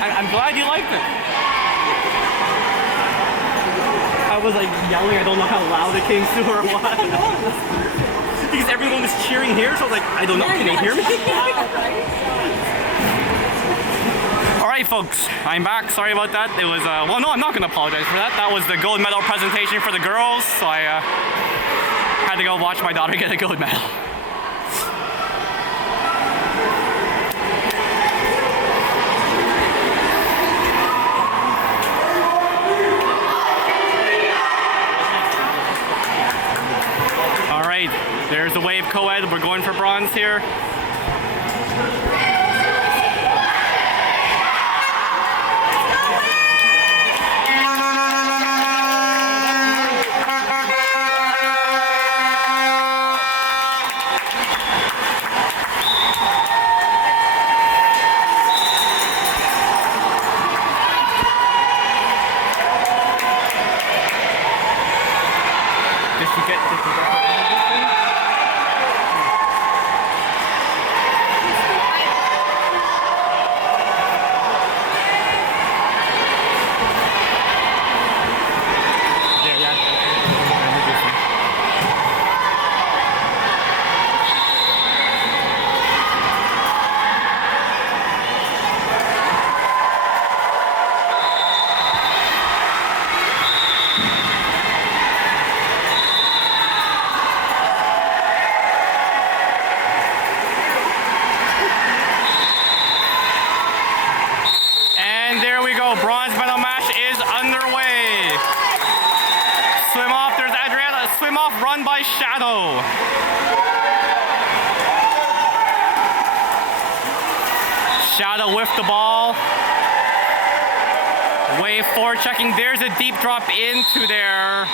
I'm glad you liked it. I was like yelling, I don't know how loud it came to or what. Because everyone was cheering here, so I was like, I don't know, can they hear me? Alright folks, I'm back. Sorry about that. It was, well no, I'm not going to apologize for that. That was the gold medal presentation for the girls, so I had to go watch my daughter get a gold medal. Alright, there's the wave co-ed. We're going for bronze here. Bronze medal match is underway. Swim off, there's Adriana. Swim off, run by Shadow. Shadow with the ball. Wave 4 checking. There's a deep drop into their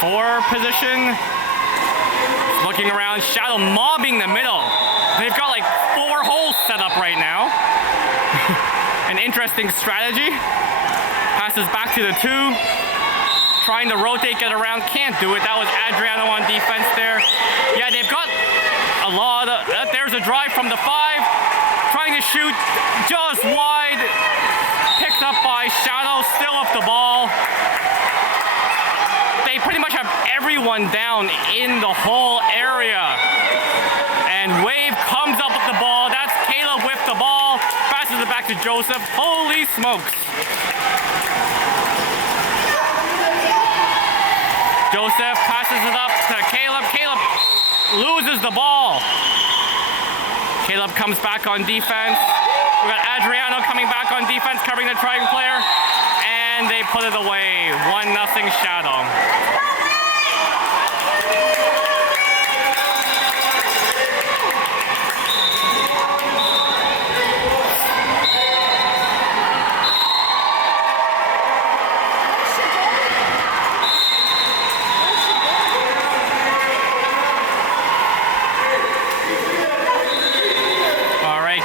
4 position. Looking around, Shadow mobbing the middle. They've got like 4 holes set up right now. An interesting strategy. Passes back to the 2. Trying to rotate, get around, can't do it. That was Adriano on defense there. Yeah, they've got a lot of... there's a drive from the 5. Trying to shoot just wide. Picked up by Shadow, still up the ball. They pretty much have everyone down in the whole area. And Wave comes up with the ball. That's Caleb with the ball. Passes it back to Joseph. Holy smokes. Joseph passes it up to Caleb. Caleb loses the ball. Caleb comes back on defense. We got Adriano coming back on defense, covering the Triton player. And they put it away. 1-0 Shadow.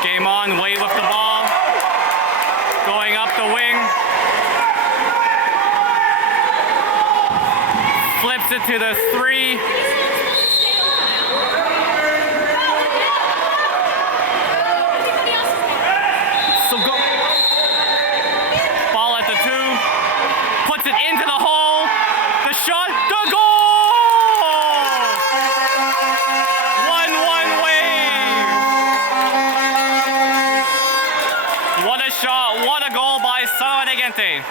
Game on, Wave with the ball. Going up the wing. Flips it to the 3. So go. Ball at the 2. Puts it into the hole. The shot, the goal! Shot, what a goal by San Negente.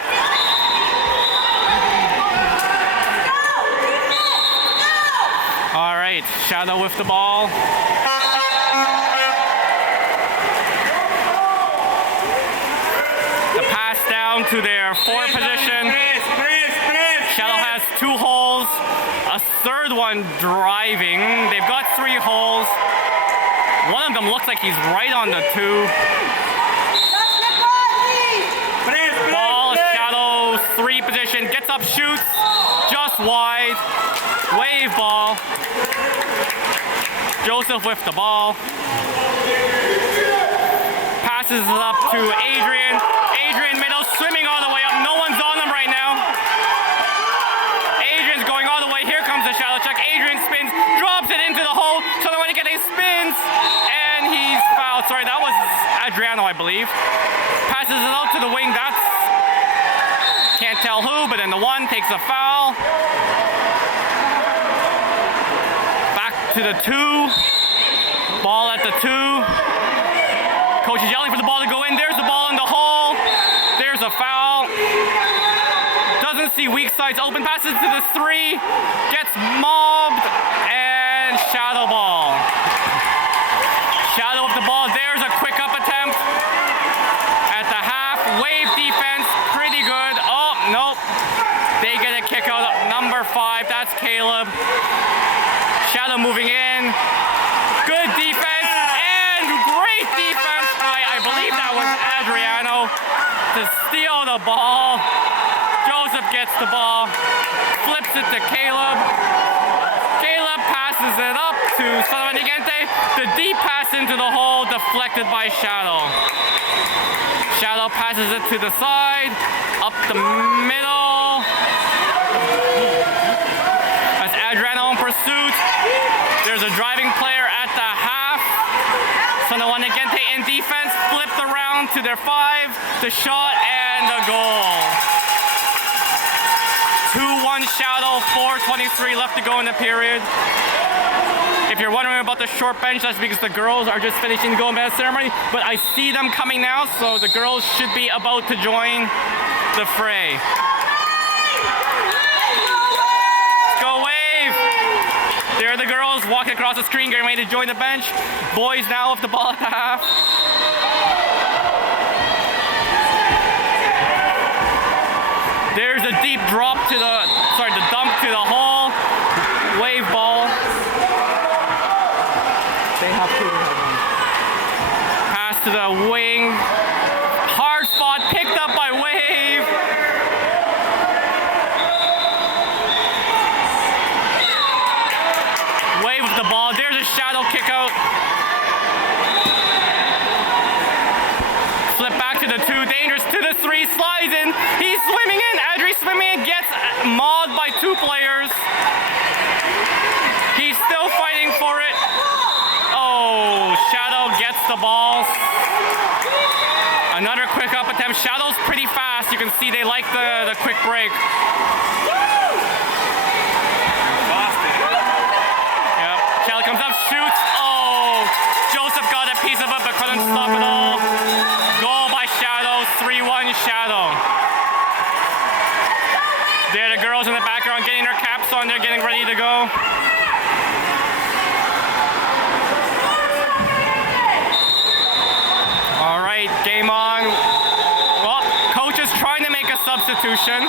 All right, Shadow with the ball. The pass down to their 4 position. Shadow has 2 holes, a 3rd one driving. They've got 3 holes. One of them looks like he's right on the 2. Ball, Shadow, 3 position, gets up, shoots, just wide. Wave ball. Joseph with the ball. Passes it up to Adrian. Adrian middle, swimming all the way up. No one's on him right now. Adrian's going all the way. Here comes the Shadow check. Adrian spins, drops it into the hole. So the way to spins, and he's fouled. Sorry, that was Adriano, I believe. Passes passes it out to the wing. That's, can't tell who, but then the 1 takes a foul. Back to the 2. Ball at the 2. Coach is yelling for the ball to go in. There's the ball in the hole. There's a foul. Doesn't see weak sides open. Passes to the 3. Gets mobbed. And shadow ball. Shadow of the ball. There's a quick up attempt. At the half. Wave defense. Pretty good. Oh, nope. They get a kick out. Number 5. That's Caleb. Shadow moving in. Good defense. And great defense by, I believe that was Adriano, to steal the ball. Joseph gets the ball, flips it to Caleb. Caleb passes it up to Salamanigente. The deep pass into the hole, deflected by Shadow. Shadow passes it to the side, up the middle. That's Adriano in pursuit. There's a driving player at the half. Salamanigente in defense, flipped around to their 5. The shot and the goal. 2-1 Shadow, 4:23 left to go in the period. If you're wondering about the short bench, that's because the girls are just finishing the goal medal ceremony. But I see them coming now, so the girls should be about to join the fray. Let's go Wave! There are the girls walking across the screen, getting ready to join the bench. Boys now with the ball at the half. There's a deep drop to the, the dump to the hole. Wave ball. They have to. Pass to the wing. Hard spot picked up by Wave. Wave with the ball. There's a shadow kick out. Flip back to the 2. Dangerous to the 3. Slides in. He's swimming in. Adri swimming in. Gets mauled by 2 players. He's still fighting for it. Oh, Shadow gets the ball. Another quick up attempt. Shadow's pretty fast. You can see they like the quick break. Yep. Shadow comes up, shoots. Oh, Joseph got a piece of it but couldn't stop it all. Goal by Shadow. 3-1 Shadow. There are the girls in the background getting their caps on. They're getting ready to go. All right, game on. Well, coach is trying to make a substitution.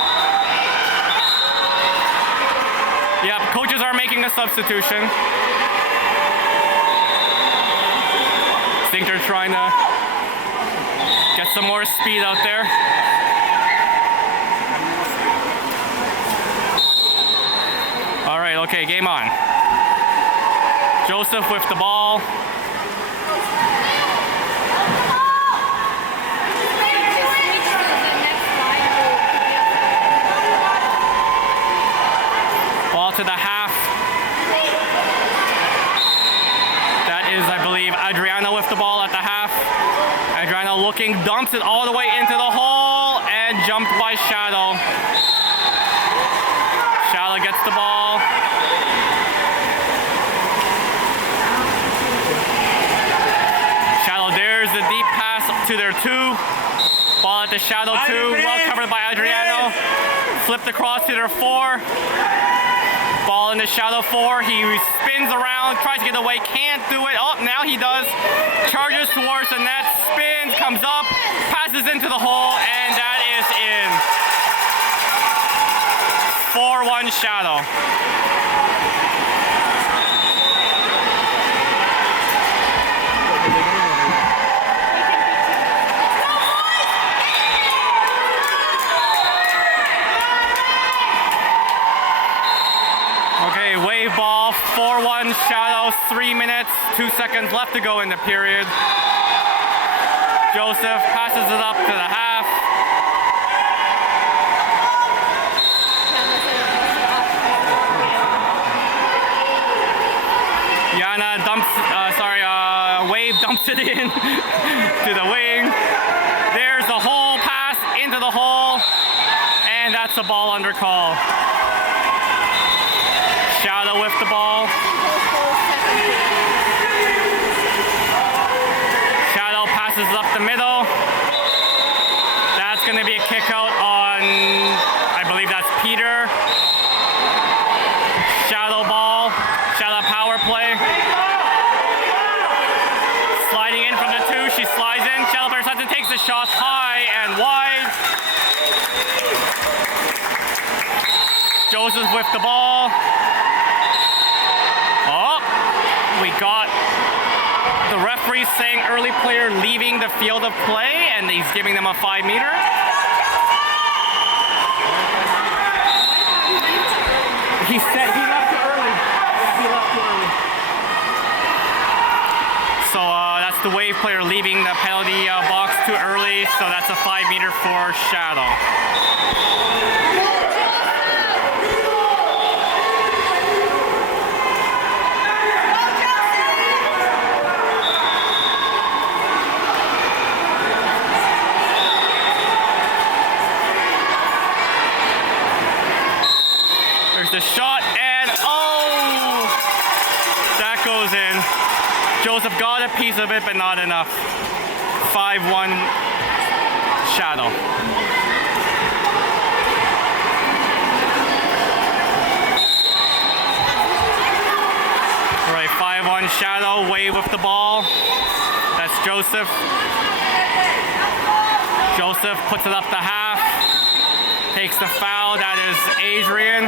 Yep, coaches are making a substitution. I think they're trying to get some more speed out there. All right, okay, game on. Joseph with the ball. Ball to the half. That is, I believe, Adriano with the ball at the half. Adriano looking, dumps it all the way into the hole, and jumped by Shadow. Shadow gets the ball. Shadow, there's the deep pass to their 2. Ball at the Shadow 2, well covered by Adriano. Flipped across to their 4. Ball in the Shadow 4. He spins around, tries to get away, can't do it. Oh, now he does. Charges towards the net, spins, comes up, passes into the hole, and that is in. 4-1 Shadow. Okay, wave ball, 4-1 Shadow, 3 minutes, 2 seconds left to go in the period. Joseph passes it up to the half. Yana dumps, Wave dumps it in to the wing. There's the hole. That's a ball under call. Shadow with the ball. Shadow passes up the middle. That's going to be a kick out on, I believe that's Peter. Shadow ball. Shadow power play. Sliding in from the 2. She slides in. Shadow player Sutton takes the shot high and wide. Joseph with the ball. Oh, we got the referee saying early player leaving the field of play, and he's giving them a 5 meter. He said he left too early. Yeah, he left too early. So that's the wave player leaving the penalty box too early, so that's a 5 meter for Shadow. The shot and oh, that goes in. Joseph got a piece of it, but not enough. 5-1 Shadow. All right, 5-1 Shadow. Wave with the ball. That's Joseph. Joseph puts it up the half. Takes the foul. That is Adrian.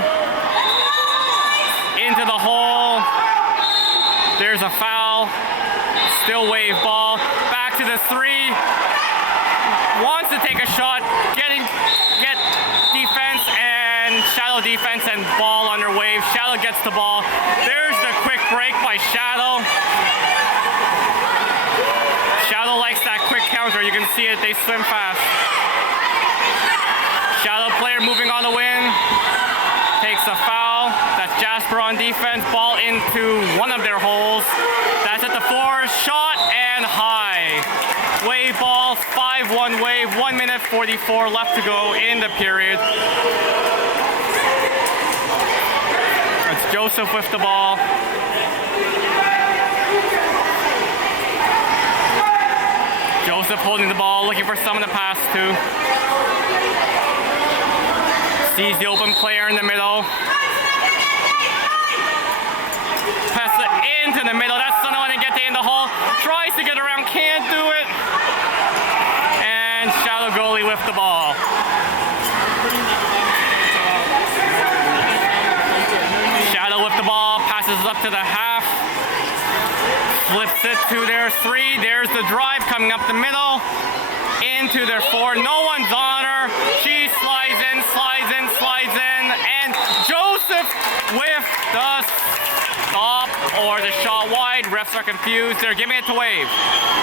Into the hole. There's a foul. Still wave ball. Back to the 3. Wants to take a shot. Get defense and Shadow defense and ball under wave. Shadow gets the ball. There's the quick break by Shadow. Shadow likes that quick counter. You can see it. They swim fast. Shadow player moving on the win. Takes a foul. That's Jasper on defense. Ball into one of their holes. That's at the 4. Shot and high. Wave ball. 5-1 wave. 1 minute 44 left to go in the period. That's Joseph with the ball. Joseph holding the ball, looking for someone to pass to. Sees the open player in the middle. Pass it into the middle. That's someone to get in the hole. Tries to get around, can't do it. And Shadow goalie with the ball. Shadow with the ball, passes it up to the half. Flips it to their 3. There's the drive coming up the middle. Into their 4. No one's on her. She slides in, and Joseph with the stop or the shot wide. Refs are confused. They're giving it to Wave.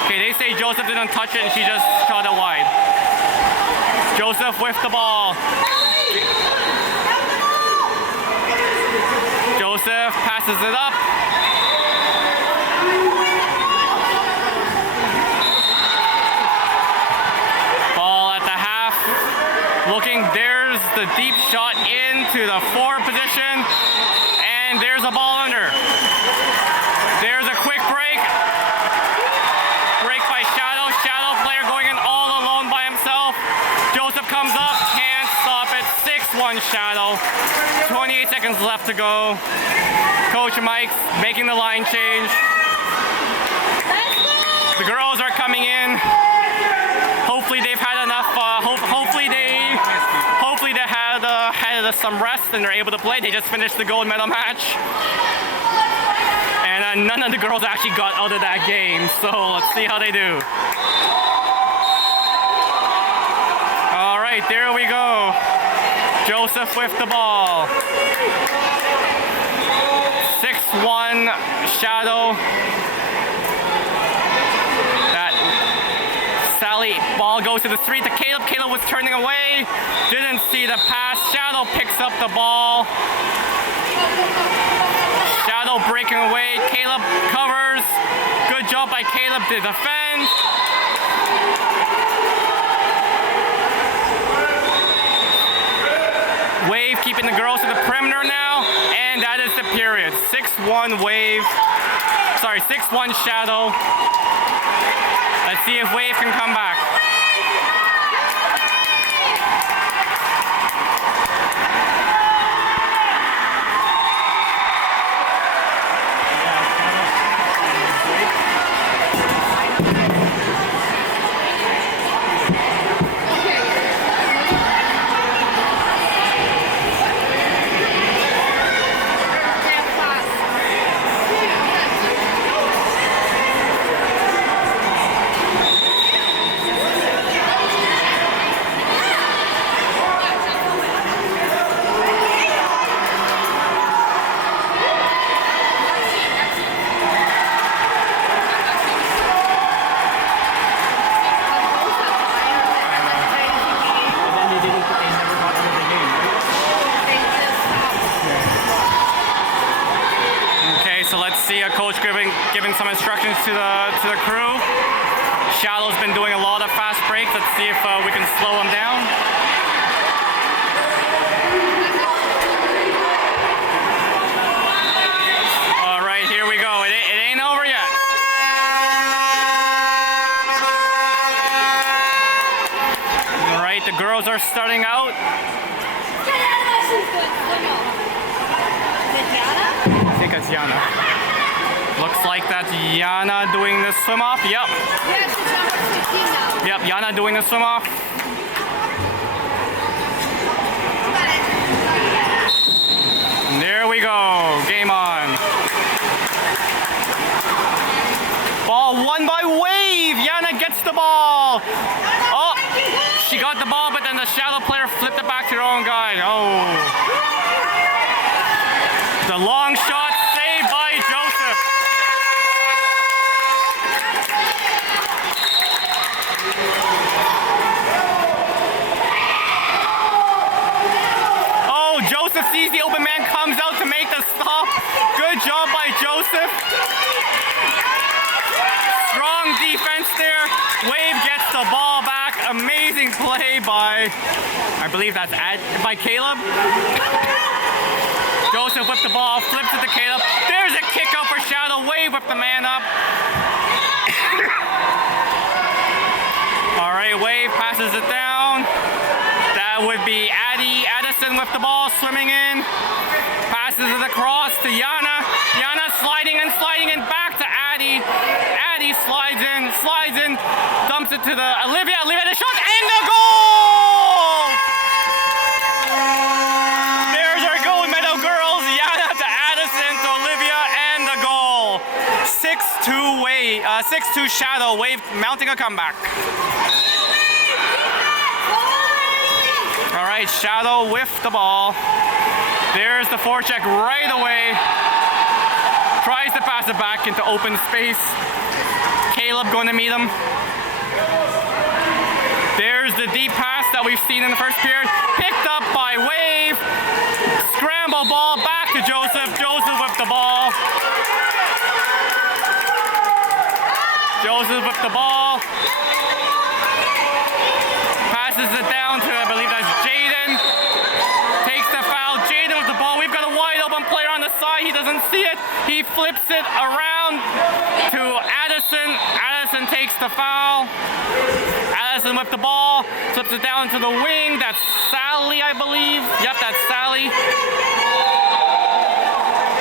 Okay, they say Joseph didn't touch it and she just shot it wide. Joseph with the ball. Joseph passes it up. Looking, there's the deep shot into the 4 position, and there's a ball under. There's a quick break. Break by Shadow. Shadow player going in all alone by himself. Joseph comes up, can't stop it. 6-1 Shadow. 28 seconds left to go. Coach Mike's making the line change. The girls are coming in. Hopefully they've had enough. Hopefully they had some rest and they're able to play. They just finished the gold medal match, and none of the girls actually got out of that game. So let's see how they do. All right, there we go. Joseph with the ball. 6-1 Shadow. Sally, ball goes to the 3 to Caleb. Caleb was turning away. Didn't see the pass. Shadow picks up the ball. Shadow breaking away. Caleb covers. Good job by Caleb to defend. dropping the girls to the perimeter now, and that is the period. 6-1 Wave. Sorry, 6-1 Shadow. Let's see if Wave can come back. So let's see a coach giving some instructions to the crew. Shadow's been doing a lot of fast breaks. Let's see if we can slow him down. All right, here we go. It ain't over yet. All right, the girls are starting out. I think it's Yana. Looks like that's Yana doing the swim off. Yep. Yep, Yana doing the swim off. And there we go. Game on. Ball won by Wave. Yana gets the ball. Oh, she got the ball, but then the Shadow player flipped it back to her own guy. Oh. The long shot saved by Joseph. Oh, Joseph sees the open man, comes out to make the stop. Good job by Joseph. Strong defense there. Wave gets the ball back. Amazing play by, I believe that's by Caleb. Joseph whipped the ball, flips it to Caleb. There's a kick out for Shadow. Wave whipped the man up. All right, Wave passes it down. That would be Addison with the ball, swimming in. Passes it across to Yana. Yana sliding in, back to Addie. Addie slides in, dumps it to the Olivia. Olivia the shot, and the goal! There's our gold medal girls. Yana to Addison to Olivia, and the goal. 6-2 Wave, 6-2 Shadow. Wave mounting a comeback. All right, Shadow with the ball. There's the forecheck right away. Tries to pass it back into open space. Caleb going to meet him. There's the deep pass that we've seen in the first period. Picked up by Wave. Scramble ball back to Joseph. Joseph with the ball. Joseph with the ball. Passes it down to, I believe that's Jaden. Takes the foul. Jaden with the ball. We've got a wide open player on the side. He doesn't see it. He flips it around to Addison. Addison takes the foul. Addison with the ball. Flips it down to the wing. That's Sally, I believe. Yep, that's Sally.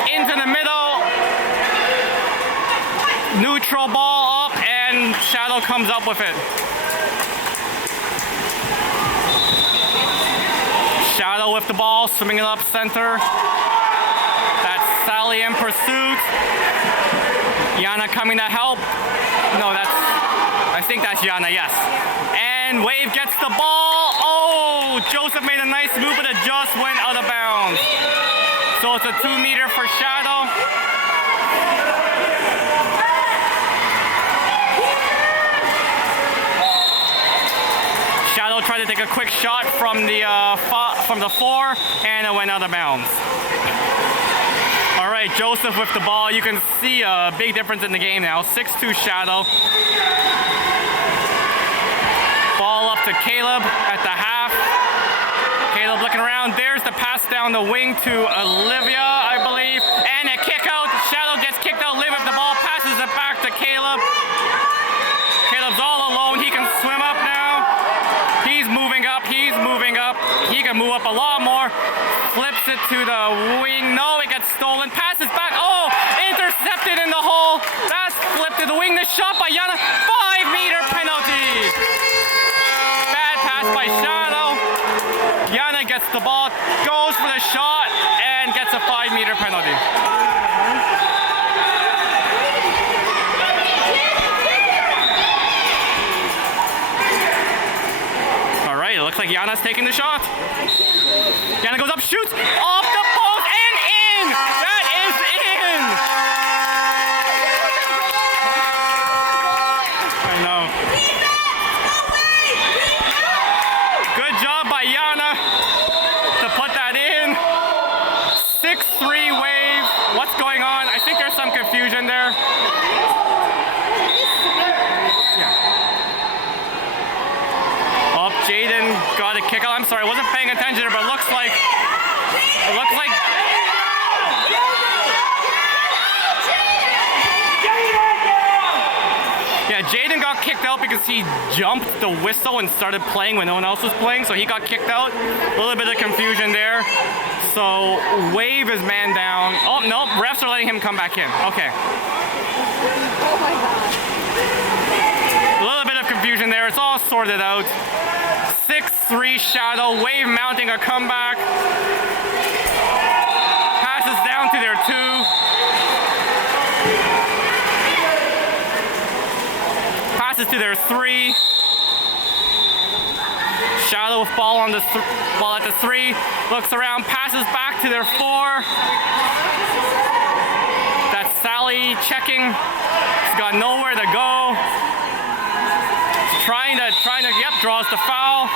Into the middle. Neutral ball up, and Shadow comes up with it. Shadow with the ball, swimming it up center. That's Sally in pursuit. Yana coming to help. No, I think that's Yana, yes. And Wave gets the ball. Oh, Joseph made a nice move, but it just went out of bounds. So it's a 2-meter for Shadow. Shadow tried to take a quick shot from the 4, and it went out of bounds. All right, Joseph with the ball. You can see a big difference in the game now. 6-2 Shadow. Ball up to Caleb at the half. Caleb Caleb looking around. There's the pass down the wing to Olivia, I believe. And a kick out. Shadow gets kicked out. Olivia with the ball. Passes it back to Caleb. Caleb's all alone. He can swim up now. He's moving up. He's moving up. He can move up a lot more. Flips it to the wing. No, it gets stolen. Passes back. Oh, intercepted in the hole. That's flipped to the wing. The shot by Yana. 5-meter penalty. Bad pass by Shadow. Yana gets the ball, goes for the shot, and gets a 5-meter penalty. All right, it looks like Yana's taking the shot. Yana goes up, shoots, off the post, and in! That is in! I know. Good job by Yana to put that in. 6-3 wave. What's going on? I think there's some confusion there. Yeah. Oh, Jaden got a kick out. I'm sorry, I wasn't paying attention there, but it looks like yeah, Jaden got kicked out because he jumped the whistle and started playing when no one else was playing, so he got kicked out. A little bit of confusion there. So Wave is man down. Oh, no, refs are letting him come back in. Okay. Oh my God. A little bit of confusion there. It's all sorted out. 6-3 Shadow. Wave mounting a comeback. Passes down to their 2. Passes to their 3. Shadow with ball on the ball at the 3. Looks around, passes back to their 4. That's Sally checking. He's got nowhere to go. Trying to, yep, draws the foul.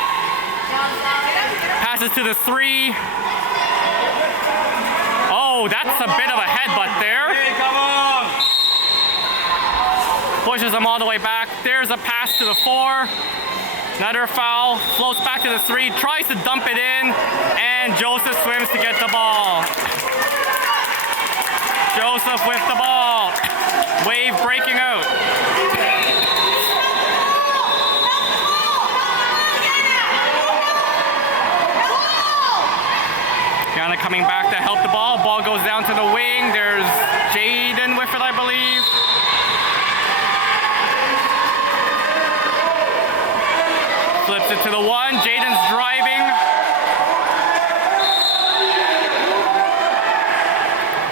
Passes to the 3. Oh, that's a bit of a headbutt there. Pushes them all the way back. There's a pass to the 4. Another foul. Floats back to the 3. Tries to dump it in. And Joseph swims to get the ball. Joseph with the ball. Wave breaking out. Yana coming back to help the ball. Ball goes down to the wing. There's Jaden with it, I believe. Flips it to the 1. Jaden's driving.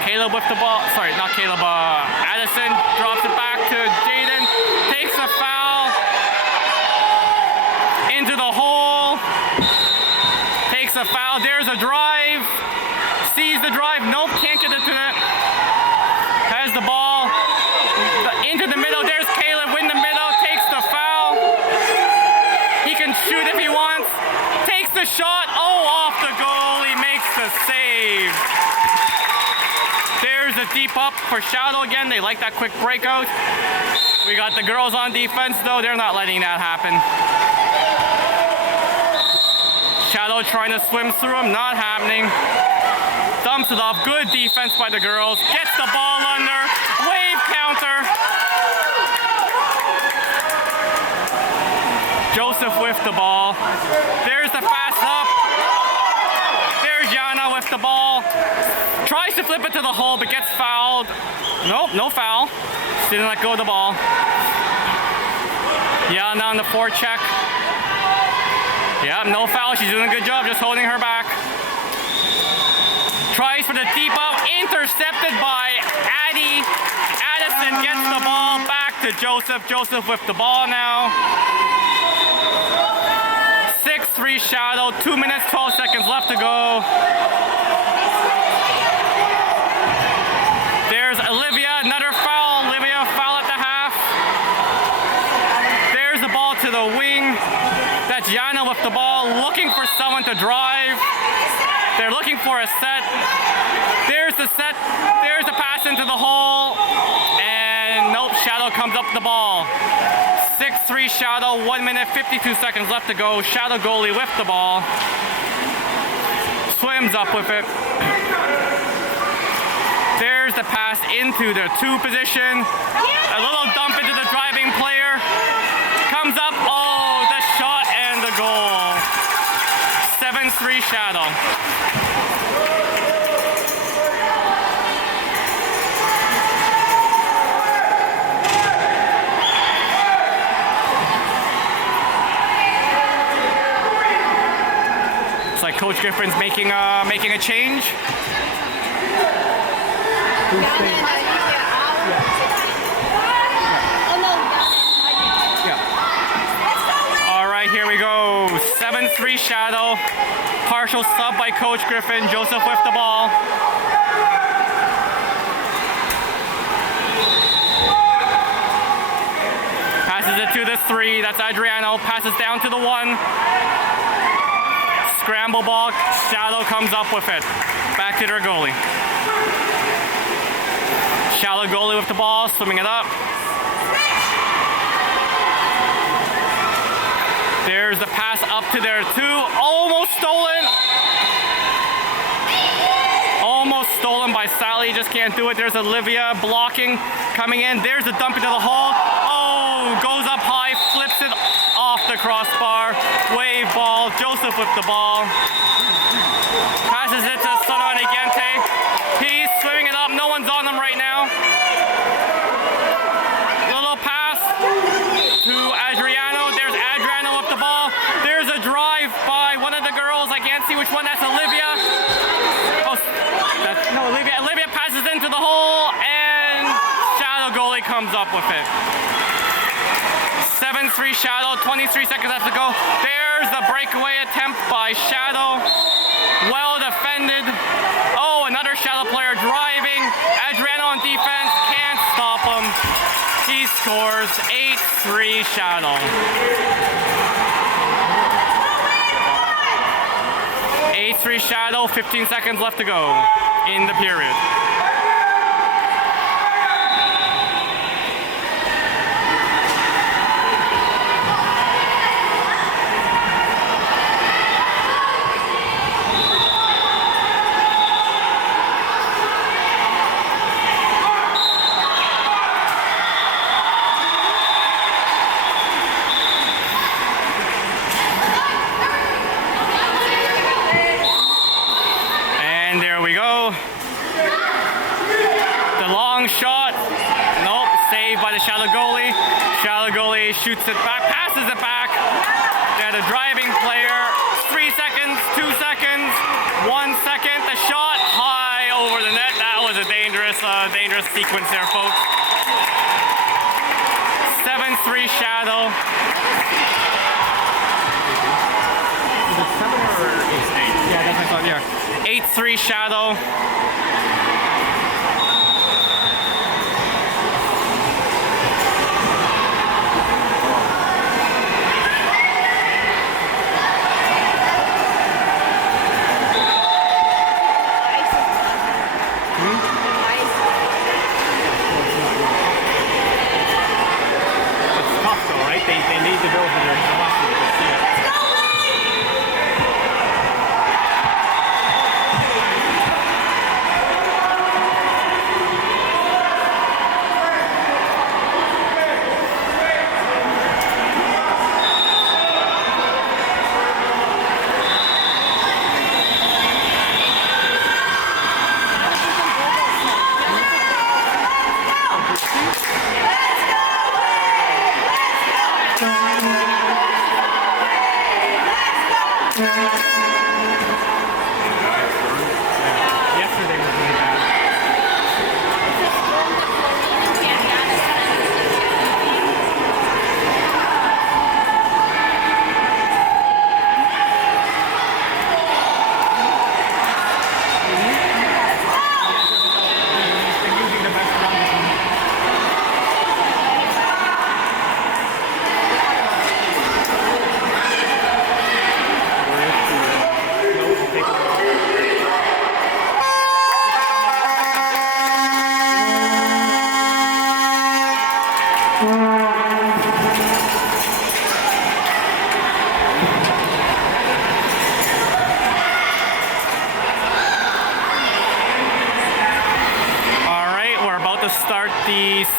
Caleb with the ball. Sorry, not Caleb. Addison drops it back to Jaden. Takes a foul. Into the hole. Takes a foul. There's a drive. Sees the drive. Nope, can't get it to it. Has the ball. Into the middle. There's Caleb in the middle. Takes the foul. He can shoot if he wants. Takes the shot. Oh, off the goal. He makes the save. There's a deep up for Shadow again. They like that quick breakout. We got the girls on defense, though. They're not letting that happen. Shadow trying to swim through him. Not happening. Dumps it off. Good defense by the girls. Gets the ball under. Wave counter. Joseph with the ball. There's the fast up. There's Yana with the ball. Tries to flip it to the hole, but gets fouled. Nope, no foul. Didn't let go of the ball. Yana on the forecheck. Yeah, no foul. She's doing a good job just holding her back. Tries for the deep up. Intercepted by Addie. Addison gets the ball back to Joseph. Joseph with the ball now. 6-3 Shadow. 2 minutes, 12 seconds left to go. There's Olivia. Another foul. Olivia, foul at the half. There's the ball to the wing. That's Yana with the ball, looking for someone to drive. They're looking for a set. There's the set. There's the pass into the hole. And nope, Shadow comes up the ball. 6-3 Shadow, 1 minute, 52 seconds left to go. Shadow goalie with the ball. swims up with it. There's the pass into the 2 position. A little dump into the driving player. Comes up. Oh, the shot and the goal. 7-3 Shadow. It's like Coach Griffin's making a change. All right, here we go. 7-3 Shadow. Partial sub by Coach Griffin. Joseph with the ball. Passes it to the 3. That's Adriano. Passes down to the 1. Scramble ball. Shadow comes up with it. Back to their goalie. Shallow goalie with the ball, swimming it up. There's the pass up to their 2. Almost stolen. Almost stolen by Sally. Just can't do it. There's Olivia blocking, coming in. There's the dump into the hole. Oh, goes up high, flips it off the crossbar. Wave ball. Joseph with the ball. Passes it to Sonon Igente. He's swimming it up. No one's on him right now. Little pass to Adriano. There's Adriano with the ball. There's a drive by one of the girls. I can't see which one. That's Olivia. Oh, no, Olivia. Olivia passes into the hole, and Shadow goalie comes up with it. 7-3 Shadow. 23 seconds left to go. There's the breakaway attempt by Shadow. Well defended. Oh, another Shadow player driving. Adriano on defense. Can't stop him. He scores. 8-3 Shadow. 8-3 Shadow. 15 seconds left to go in the period. Shot. Nope. Saved by the Shadow goalie. Shadow goalie shoots it back, passes it back. They're the driving player. 3 seconds, 2 seconds, 1 second. The shot high over the net. That was a dangerous sequence there, folks. 7-3 Shadow. Is it 7 or 8? Yeah, that's my thought. Yeah. 8-3 Shadow. They need to go for their velocity to see it.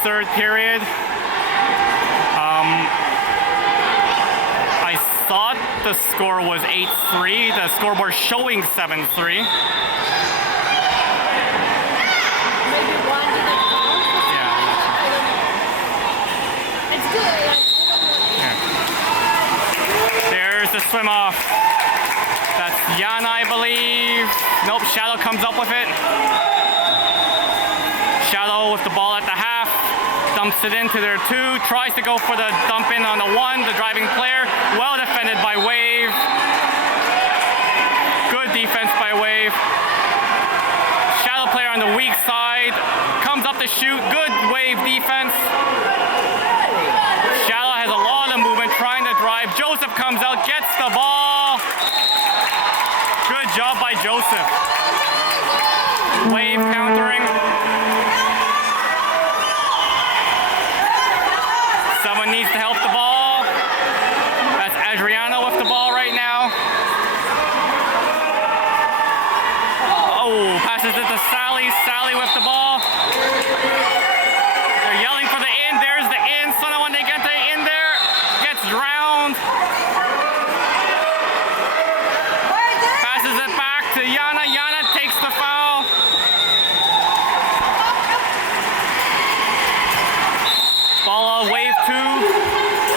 third period. I thought the score was 8-3. The scoreboard showing 7-3. Maybe one didn't count. Yeah. I don't know. It's good. There's the swim off. That's Yana, I believe. Nope, Shadow comes up with it. Shadow with the ball at the half. Dumps it into their 2. Tries to go for the dump in on the 1. The driving player. Well defended by Wave. Good defense by Wave. Shadow player on the weak side. Comes up to shoot. Good Wave defense. Shadow has a lot of movement trying to drive. Joseph comes out, gets the ball. Good job by Joseph. Wave countering. Someone needs to help the ball. That's Adriano with the ball right now. Oh, passes it to Sally. Sally with the ball. They're yelling for the in. There's the in. Someone they get the in there. Gets drowned. Passes it back to Yana. Yana takes the foul. Ball Wave 2.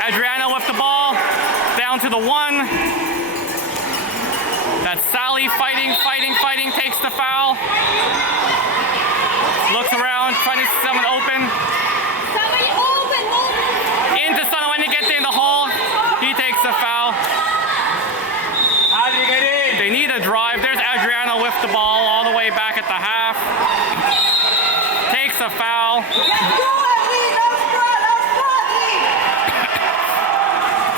Adriano with the ball. Down to the 1. That's Sally fighting. Takes the foul. Looks around, trying to see someone open. Somebody open. Into someone when they get in the hole. He takes the foul. How did he get in? They need a drive. There's Adriano with the ball all the way back at the half. Takes a foul.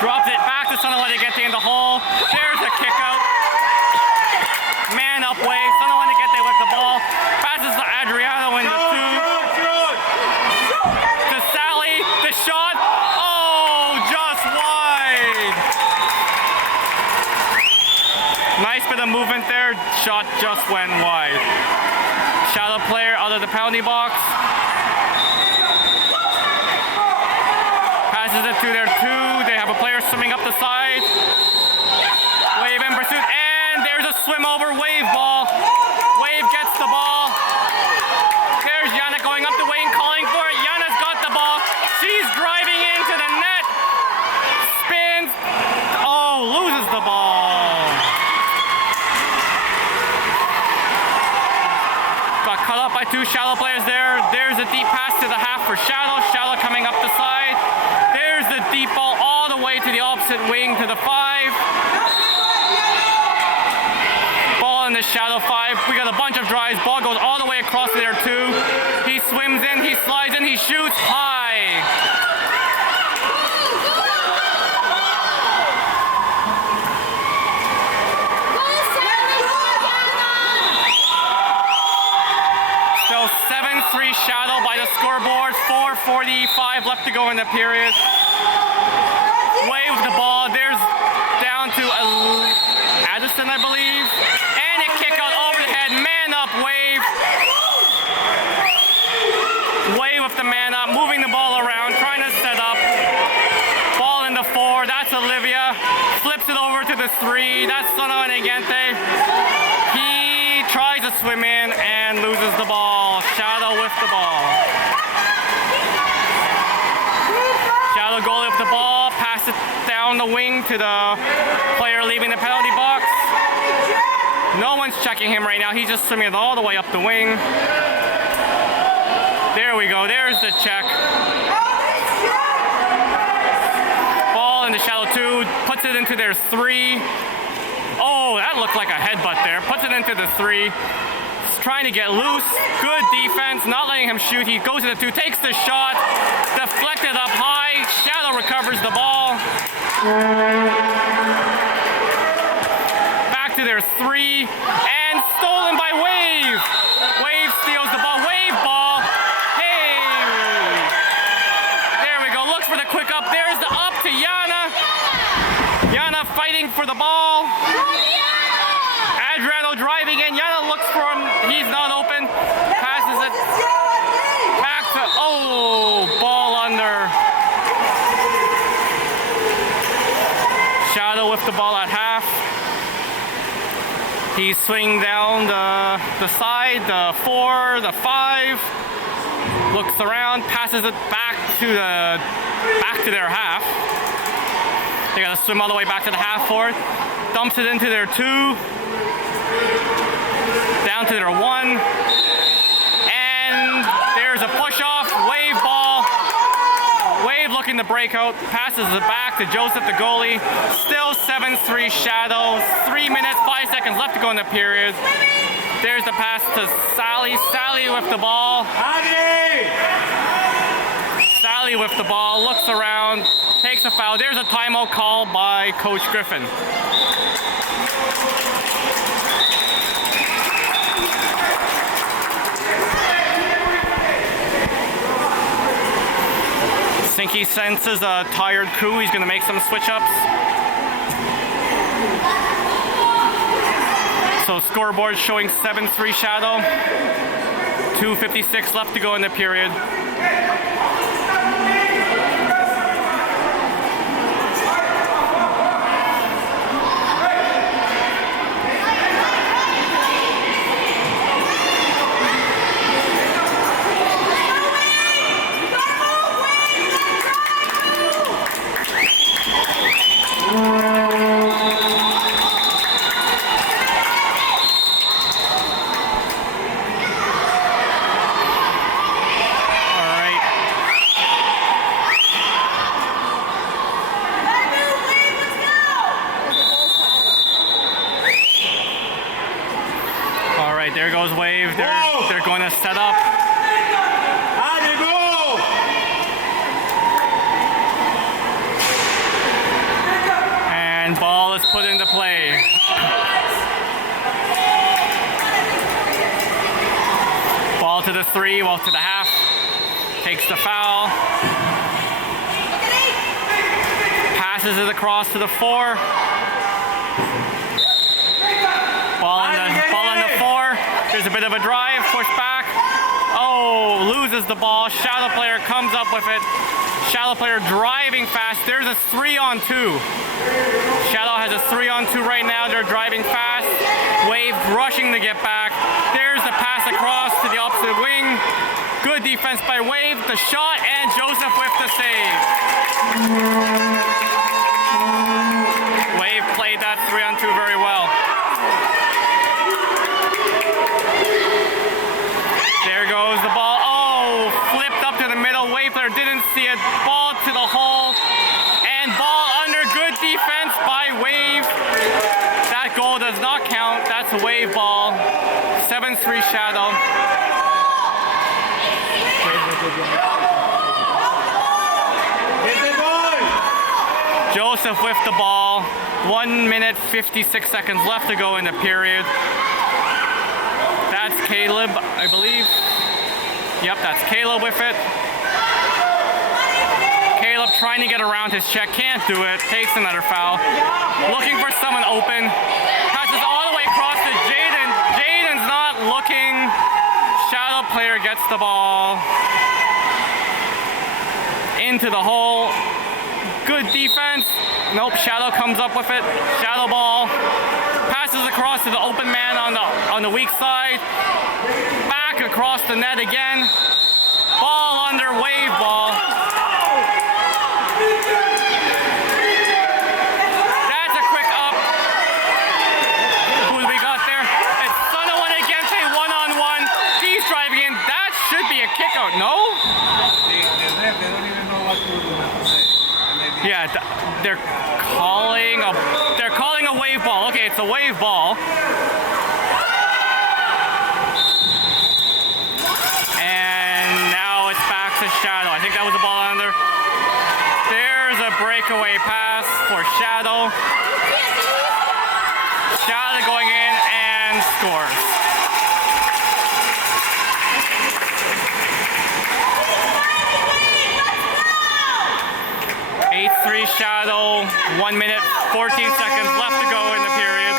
Drops it back to someone when they get in the hole. There's a kick out. Man up Wave. Someone when they get there with the ball. Passes to Adriano in the 2. To Sally. The shot. Oh, just wide. Nice bit of movement there. Shot just went wide. Shadow player out of the penalty box. Passes it to their 2. They have a player swimming up the side. Wave in pursuit. And there's a swim over. Wave ball. Wave gets the ball. There's Yana going up the wing, calling for it. Yana's got the ball. She's driving into the net. Spins. Oh, loses the ball. Got cut up by 2 Shadow players there. There's a deep pass to the half for Shadow. Shadow coming up the side. There's the deep ball all the way to the opposite wing to the 5. Ball in the Shadow 5. We got a bunch of drives. Ball goes all the way across to their 2. He swims in, he slides in, he shoots high. Still 7-3 Shadow by the scoreboard. 4:45 left to go in the period. Wave the ball. There's down to Addison, I believe. And a kick out over the head. Man up Wave. Wave with the man up. Moving the ball around. Trying to set up. Ball in the 4. That's Olivia. Flips it over to the 3. That's Sono Negente. He tries to swim in and loses the ball. Shadow with the ball. Shadow goalie with the ball. Pass it down the wing to the player leaving the penalty box. No one's checking him right now. He's just swimming all the way up the wing. There we go. There's the check. Ball in the Shadow 2. Puts it into their 3. Oh, that looked like a headbutt there. Puts it into the 3. He's trying to get loose. Good defense. Not letting him shoot. He goes to the 2. Takes the shot. Deflected up high. Shadow recovers the ball. Back to their 3. And stolen by Wave. Wave steals the ball. Wave ball. Hey. There we go. Looks for the quick up. There's the up to Yana. Yana fighting for the ball. Adriano driving in. Yana looks for him. He's not open. Passes it back to, oh, half. He's swinging down the side, the 4, the 5. Looks around, passes it back to their half. They gotta swim all the way back to the half for it. Dumps it into their 2. Down to their 1. And there's a push off, wave ball. Wave looking to break out, passes it back to Joseph, the goalie. Still 7-3 Shadow. 3 minutes, 5 seconds left to go in the period. There's the pass to Sally. Sally with the ball. Sally with the ball, looks around, takes a foul. There's a timeout call by Coach Griffin. I think he senses a tired crew. He's going to make some switch-ups. So scoreboard showing 7-3 Shadow. 2:56 left to go in the period. There goes Wave. They're going to set up. And ball is put into play. Ball to the 3, well to the half. Takes the foul. Passes it across to the 4. Ball on the 4. There's a bit of a drive, push back. Oh, loses the ball. Shadow player comes up with it. Shadow player driving fast. There's a 3-on-2. Shadow has a 3-on-2 right now. They're driving fast. Wave rushing to get back. There's the pass across to the opposite wing. Good defense by Wave. The shot, and Joseph with the save. Wave played that 3-on-2 very well. There goes the ball. Oh, flipped up to the middle. Wave player didn't see it. Ball to the hole. And ball under. Good defense by Wave. That goal does not count. That's a Wave ball. 7-3 Shadow. Joseph with the ball. 1 minute, 56 seconds left to go in the period. That's Caleb, I believe. Yep, that's Caleb with it. Caleb trying to get around his check, can't do it. Takes another foul. Looking for someone open. Passes all the way across to Jaden. Jaden's not looking. Shadow player gets the ball into the hole. Good defense. Nope, Shadow comes up with it. Shadow ball. Passes across to the open man on the weak side. Back across the net again. Ball under, Wave ball. That's a quick up. Who do we got there? It's Sunderland against a 1-on-1. He's driving in. That should be a kick out, no? They don't even know what to say. Yeah, they're calling a Wave ball. Okay, it's a Wave ball. And now it's back to Shadow. I think that was a ball under. There's a breakaway pass for Shadow. Shadow going in and scores. Shadow, 1 minute, 14 seconds left to go in the period.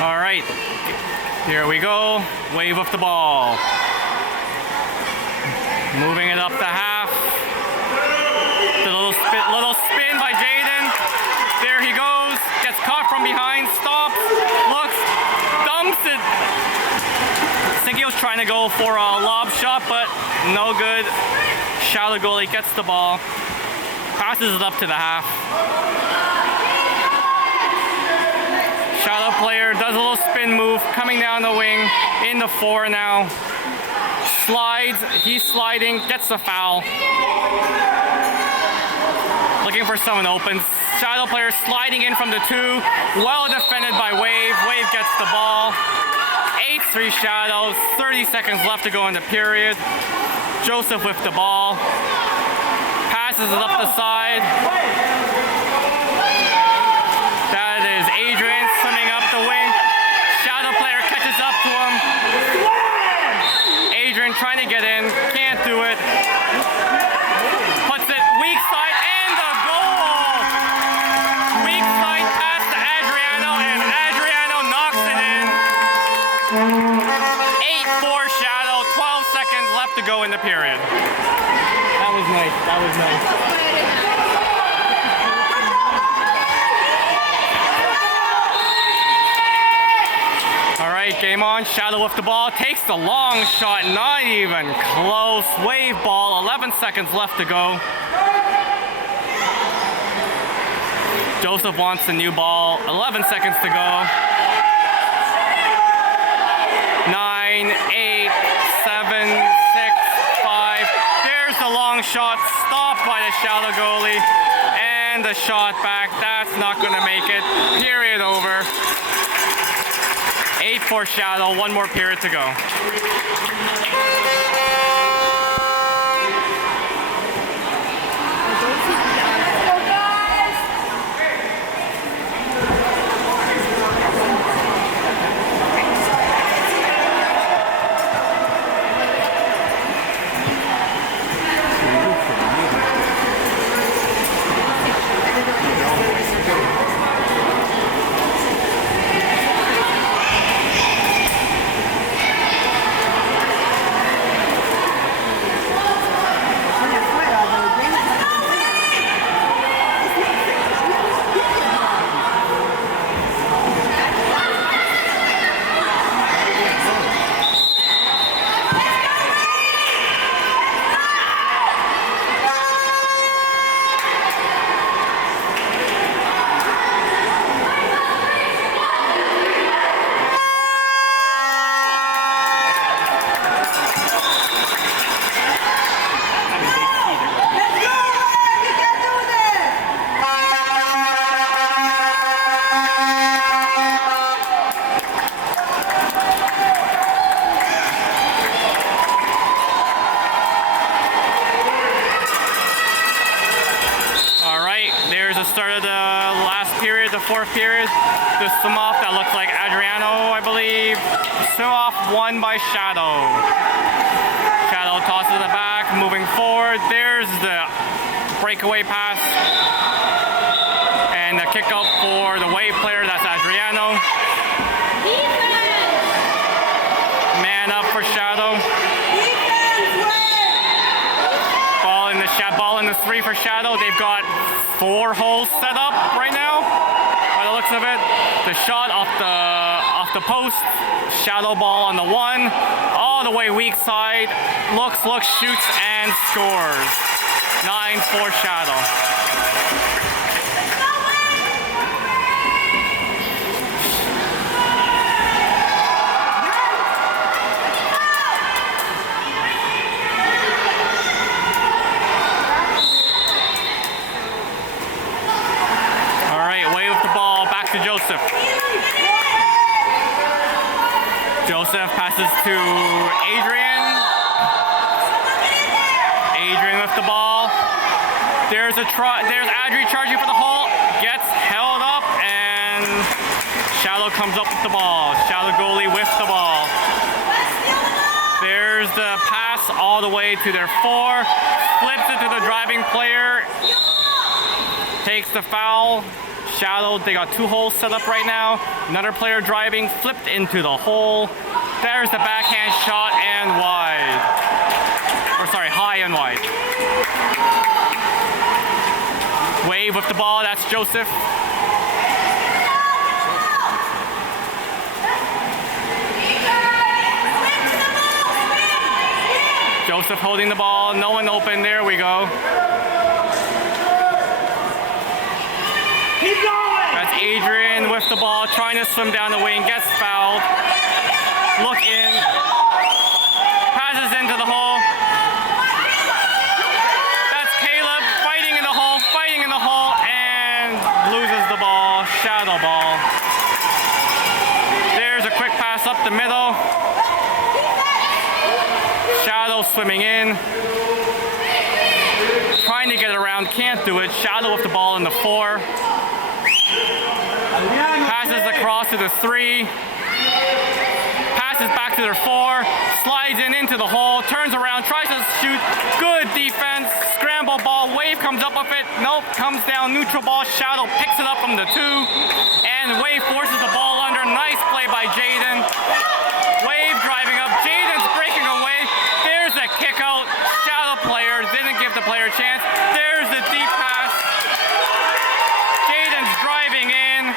All right, here we go. Wave of the ball. Moving it up the half. The little spin by Jaden. There he goes. Gets caught from behind. Stops. Looks. Dumps it. I think he was trying to go for a lob shot, but no good. Shadow goalie gets the ball. Passes it up to the half. Shadow player does a little spin move. Coming down the wing. In the 4 now. Slides. He's sliding. Gets the foul. Looking for someone open. Shadow player sliding in from the 2. Well defended by Wave. Wave gets the ball. 8-3 Shadow. 30 seconds left to go in the period. Joseph with the ball. Passes it up the side. That is Adrian swimming up the wing. Shadow player catches up to him. Adrian trying to get in. Can't do it. Puts it weak side and the goal. Weak side pass to Adriano and Adriano knocks it in. 8-4 Shadow. 12 seconds left to go in the period. That was nice. That was nice. All right, game on. Shadow with the ball. Takes the long shot. Not even close. Wave ball. 11 seconds left to go. Joseph wants a new ball. 11 seconds to go. 9, 8, 7, 6, 5. There's the long shot. Stopped by the Shadow goalie. And the shot back. That's not going to make it. Period over. 8-4 Shadow. One more period to go. Fourth period. The swim off that looks like Adriano, I believe. Swim off won by Shadow. Shadow tosses it back, moving forward. There's the breakaway pass. And the kick out for the wave player, that's Adriano. Man up for Shadow. Ball in the 3 for Shadow. They've got 4 holes set up right now. By the looks of it, the shot off the post, Shadow ball on the 1, all the way weak side, looks, shoots, and scores. 9-4 Shadow. Joseph. Joseph passes to Adrian. Adrian with the ball. There's Adri charging for the hole. Gets held up and Shadow comes up with the ball. Shadow goalie with the ball. There's the pass all the way to their 4. Flips it to the driving player. Takes the foul. Shadow, they got 2 holes set up right now. Another player driving, flipped into the hole. There's the backhand shot and wide. Or sorry, high and wide. Wave with the ball, that's Joseph. Joseph holding the ball, no one open, there we go. Keep going! That's Adrian with the ball, trying to swim down the wing, gets fouled. Look in. Passes into the hole. That's Caleb fighting in the hole, and loses the ball. Shadow ball. There's a quick pass up the middle. Shadow swimming in. Trying to get around, can't do it. Shadow with the ball in the 4. Passes across to the 3. Passes back to their 4. Slides into the hole. Turns around, tries to shoot. Good defense. Scramble ball. Wave comes up with it. Nope. Comes down. Neutral ball. Shadow picks it up from the 2. And Wave forces the ball under. Nice play by Jaden. Wave driving up. Jaden's breaking away. There's a kick out. Shadow player didn't give the player a chance. There's the deep pass. Jaden's driving in.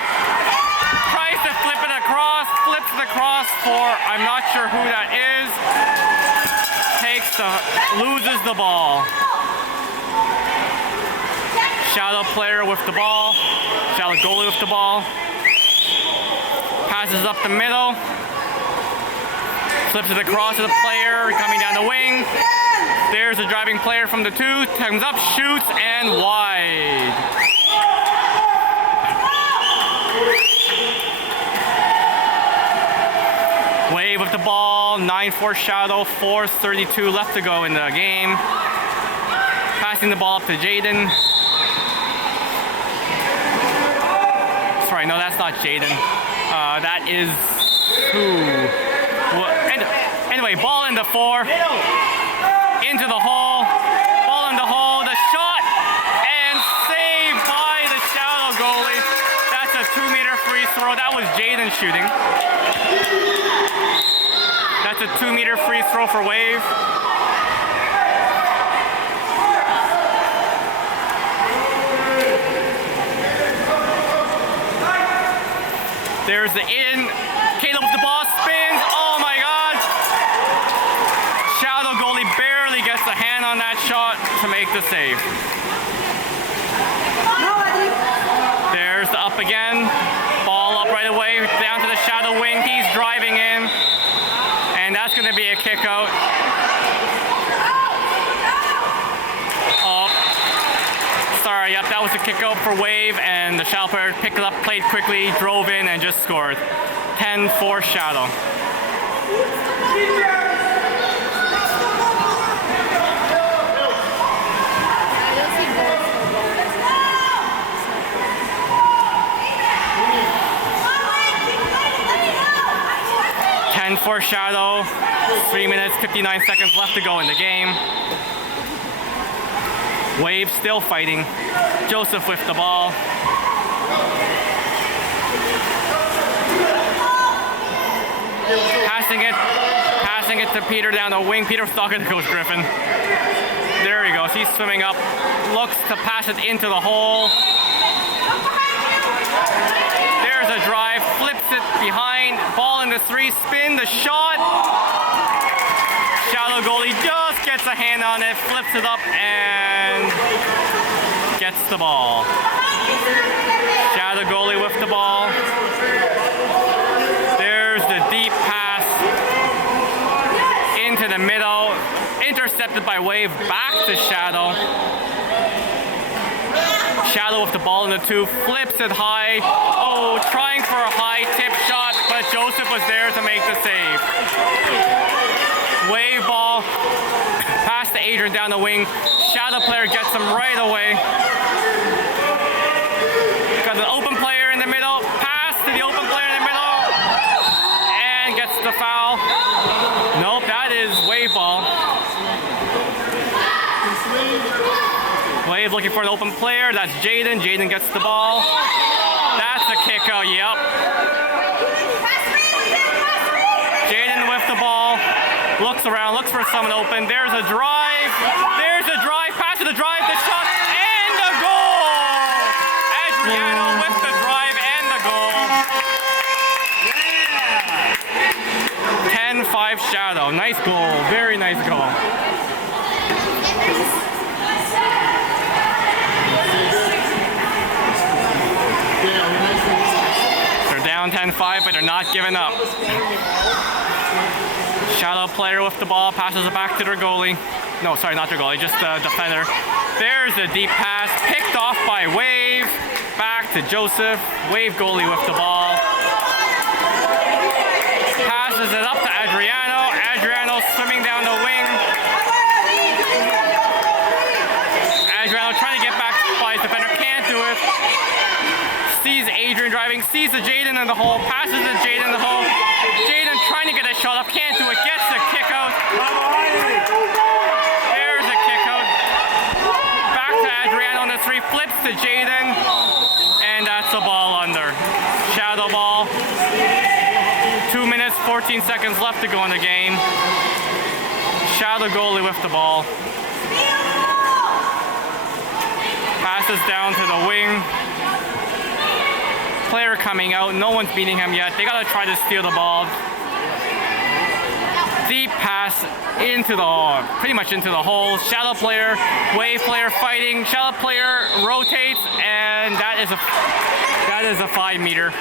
Tries to flip it across. Flips it across for I'm not sure who that is. Loses the ball. Shadow player with the ball. Shadow goalie with the ball. Passes up the middle. Flips it across to the player coming down the wing. There's a driving player from the 2. Comes up, shoots, and wide. Wave with the ball. 9-4 Shadow. 4:32 left to go in the game. Passing the ball up to Jaden. Sorry, no, that's not Jaden. That is who? Anyway, ball in the 4. Into the hole. Ball in the hole. The shot. And saved by the Shadow goalie. That's a 2-meter free throw. That was Jaden shooting. That's a 2-meter free throw for Wave. There's the in. Caleb with the ball spins. Oh my God. Shadow goalie barely gets a hand on that shot to make the save. There's the up again. Ball up right away. Down to the Shadow wing. He's driving in. And that's going to be a kick out. Oh. Sorry, yep, that was a kick out for Wave, and the Shadow player picked it up, played quickly, drove in, and just scored. 10-4 Shadow. I don't see goals for both. 10-4 Shadow. 3 minutes, 59 seconds left to go in the game. Wave still fighting. Joseph with the ball. Passing it to Peter down the wing. Peter talking to Coach Griffin. There he goes. He's swimming up. Looks to pass it into the hole. There's a drive. Flips it behind. Ball in the 3. Spin. The shot. Shadow goalie just gets a hand on it. Flips it up and gets the ball. Shadow goalie with the ball. There's the deep pass into the middle. Intercepted by Wave. Back to Shadow. Shadow with the ball in the 2. Flips it high. Oh, trying for a high tip shot, but Joseph was there to make the save. Wave ball. Pass to Adrian down the wing. Shadow player gets him right away. Got an open player in the middle. Pass to the open player in the middle. And gets the foul. Nope, that is Wave ball. Wave looking for an open player. That's Jaden. Jaden gets the ball. That's a kick out, yep. Jaden with the ball. Looks around, looks for someone open. There's a drive. There's a drive. Pass to the drive, the shot, and the goal! Adriano with the drive and the goal. 10-5 Shadow. Nice goal. Very nice goal. They're down 10-5, but they're not giving up. Shadow player with the ball, passes it back to their goalie. No, sorry, not their goalie, just the defender. There's a deep pass, picked off by Wave. Back to Joseph. Wave goalie with the ball. Passes it up to Adriano. Adriano swimming down the wing. Adriano trying to get back by his defender, can't do it. Sees Adrian driving, sees the Jaden in the hole, passes to Jaden in the hole. Jaden trying to get a shot up, can't do it, gets the kick out. There's a kick out. Back to Adriano on the 3, flips to Jaden, and that's a ball under. Shadow ball. 2 minutes, 14 seconds left to go in the game. Shadow goalie with the ball. Passes down to the wing. Player coming out, no one's beating him yet. They gotta try to steal the ball. Deep pass into the, pretty much into the hole. Shadow player, Wave player fighting. Shadow player rotates, and that is a 5 meter.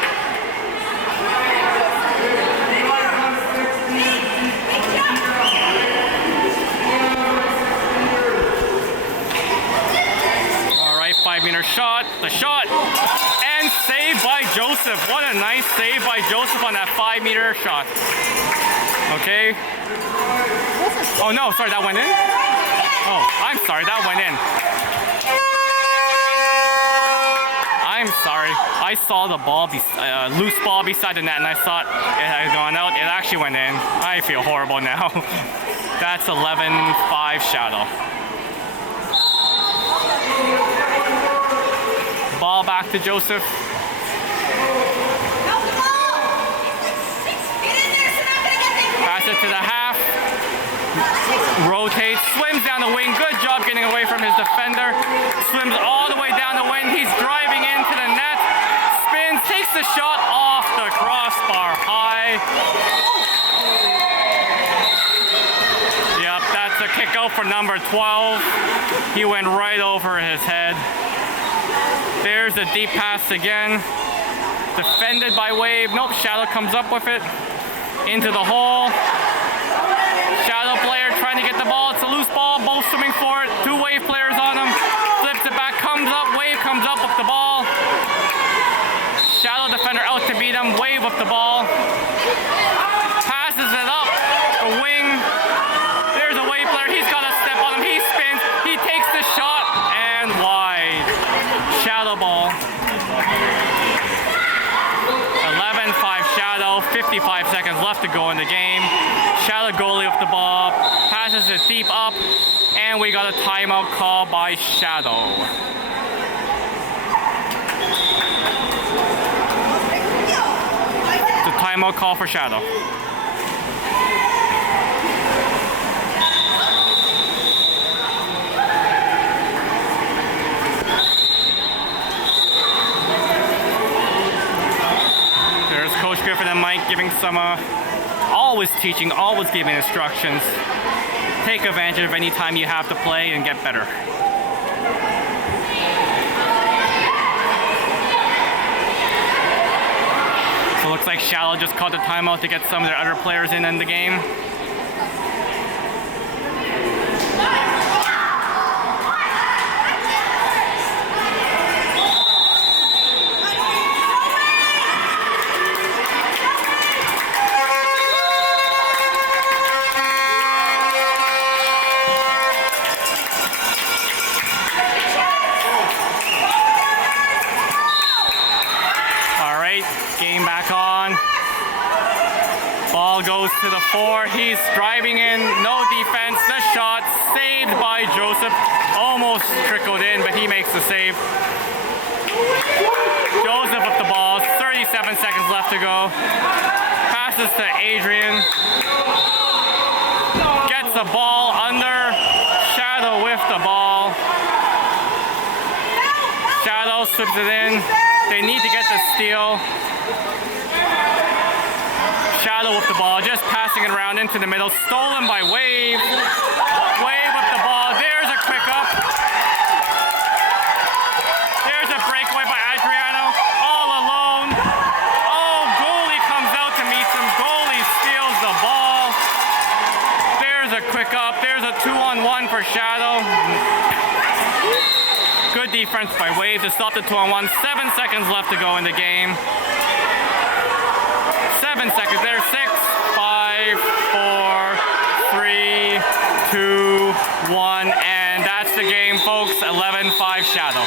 All right, 5 meter shot. The shot. And saved by Joseph. What a nice save by Joseph on that 5 meter shot. Okay. Oh no, sorry, that went in? Oh, I'm sorry, that went in. I'm sorry. I saw the ball, loose ball beside the net, and I thought it had gone out. It actually went in. I feel horrible now. That's 11-5 Shadow. Ball back to Joseph. Pass it to the half. Rotates, swims down the wing. Good job getting away from his defender. Swims all the way down the wing. He's driving into the net. Spins, takes the shot off the crossbar high. Yep, that's a kick out for number 12. He went right over his head. There's a deep pass again. Defended by Wave. Nope, Shadow comes up with it. Into the hole. Shadow player trying to get the ball. It's a loose ball. Both swimming for it. 2 Wave players on him. Flips it back. Comes up. Wave comes up with the ball. Shadow defender out to beat him. Wave with the ball. Passes it up the wing. There's a Wave player. He's got to step on him. He spins. He takes the shot and wide. Shadow ball. 11-5 Shadow. 55 seconds left to go in the game. Shadow goalie with the ball. Passes it deep up. And we got a timeout call by Shadow. It's a timeout call for Shadow. There's Coach Griffin and Mike giving some, always teaching, always giving instructions. Take advantage of any time you have to play and get better. So it looks like Shadow just called the timeout to get some of their other players in the game. Game back on. Ball goes to the 4. He's driving in. No defense. The shot saved by Joseph. Almost trickled in, but he makes the save. Joseph with the ball. 37 seconds left to go. Pass Passes to Adrian. Gets the ball under. Shadow with the ball. Shadow slips it in. They need to get the steal. Shadow with the ball, just passing it around into the middle. Stolen by Wave. Wave with the ball. There's a quick up. There's a breakaway by Adriano. All alone. Oh, goalie comes out to meet them. Goalie steals the ball. There's a quick up. There's a 2-on-1 for Shadow. Good defense by Wave to stop the 2-on-1. 7 seconds left to go in the game. 7 seconds there. 6, 5, 4, 3, 2, 1. And that's the game, folks. 11-5 Shadow.